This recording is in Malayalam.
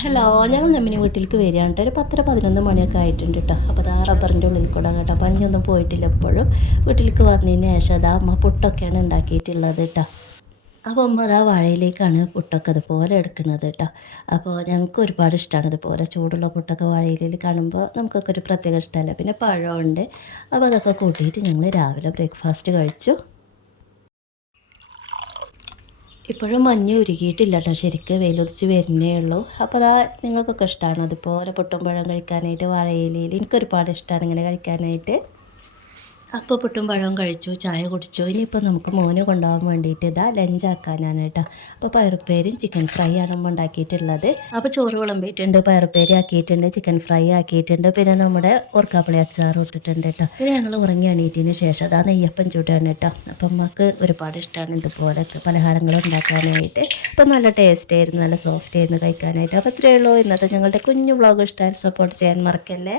ഹലോ, ഞങ്ങൾ നമ്മിനി വീട്ടിലേക്ക് വരികയാണ് കേട്ടോ. ഒരു 10-11 മണിയൊക്കെ ആയിട്ടുണ്ട് കേട്ടോ. അപ്പോൾ അതാ റബ്ബറിൻ്റെ ഉള്ളിൽ കൂടെ കേട്ടോ. പണിയൊന്നും പോയിട്ടില്ല എപ്പോഴും. വീട്ടിലേക്ക് വന്നതിന് ശേഷം അതാ അമ്മ പുട്ടൊക്കെയാണ് ഉണ്ടാക്കിയിട്ടുള്ളത് കേട്ടോ. അപ്പോൾ അമ്മ അതാ വാഴയിലേക്കാണ് പുട്ടൊക്കെ അതുപോലെ എടുക്കുന്നത് കേട്ടോ. അപ്പോൾ ഞങ്ങൾക്ക് ഒരുപാട് ഇഷ്ടമാണ് ഇതുപോലെ ചൂടുള്ള പുട്ടൊക്കെ വാഴയിലയിൽ കാണുമ്പോൾ നമുക്കൊക്കെ ഒരു പ്രത്യേക ഇഷ്ടമല്ല. പിന്നെ പഴമുണ്ട്. അപ്പോൾ അതൊക്കെ കൂട്ടിയിട്ട് ഞങ്ങൾ രാവിലെ ബ്രേക്ക്ഫാസ്റ്റ് കഴിച്ചു. ഇപ്പോഴും മഞ്ഞ് ഉരുകിയിട്ടില്ല കേട്ടോ. ശരിക്കും വെയിലുദിച്ച് വരുന്നേ ഉള്ളൂ. അപ്പോൾ അതാ നിങ്ങൾക്കൊക്കെ ഇഷ്ടമാണ് അതുപോലെ പുട്ടും പഴം കഴിക്കാനായിട്ട് വാഴയിലയിൽ. എനിക്കൊരുപാട് ഇഷ്ടമാണ് ഇങ്ങനെ കഴിക്കാനായിട്ട്. അപ്പോൾ പുട്ടും പഴവും കഴിച്ചു, ചായ കുടിച്ചു. ഇനിയിപ്പോൾ നമുക്ക് മോന് കൊണ്ടുപോകാൻ വേണ്ടിയിട്ട് ഇതാ ലഞ്ചാക്കാനാണ് കേട്ടോ. അപ്പോൾ പയറുപ്പേരും ചിക്കൻ ഫ്രൈ ആണ് നമ്മൾ ഉണ്ടാക്കിയിട്ടുള്ളത്. അപ്പോൾ ചോറ് വിളമ്പിയിട്ടുണ്ട്, പയറുപ്പേരി ആക്കിയിട്ടുണ്ട്, ചിക്കൻ ഫ്രൈ ആക്കിയിട്ടുണ്ട്, പിന്നെ നമ്മുടെ ഓർക്കാപ്പുളി അച്ചാറും ഇട്ടിട്ടുണ്ട് കേട്ടോ. പിന്നെ ഞങ്ങൾ ഉറങ്ങി എണീറ്റതിന് ശേഷം അതാ നെയ്യപ്പം ചൂടാണ് കേട്ടോ. അപ്പം നമുക്ക് ഒരുപാട് ഇഷ്ടമാണ് ഇതുപോലൊക്കെ പലഹാരങ്ങൾ ഉണ്ടാക്കാനായിട്ട്. അപ്പോൾ നല്ല ടേസ്റ്റ് ആയിരുന്നു, നല്ല സോഫ്റ്റ് ആയിരുന്നു കഴിക്കാനായിട്ട്. അപ്പോൾ ഇത്രയേ ഉള്ളൂ ഇന്നത്തെ ഞങ്ങളുടെ കുഞ്ഞു വ്ളോഗ്. ഇഷ്ടമായി സപ്പോർട്ട് ചെയ്യാൻ മറക്കല്ലേ.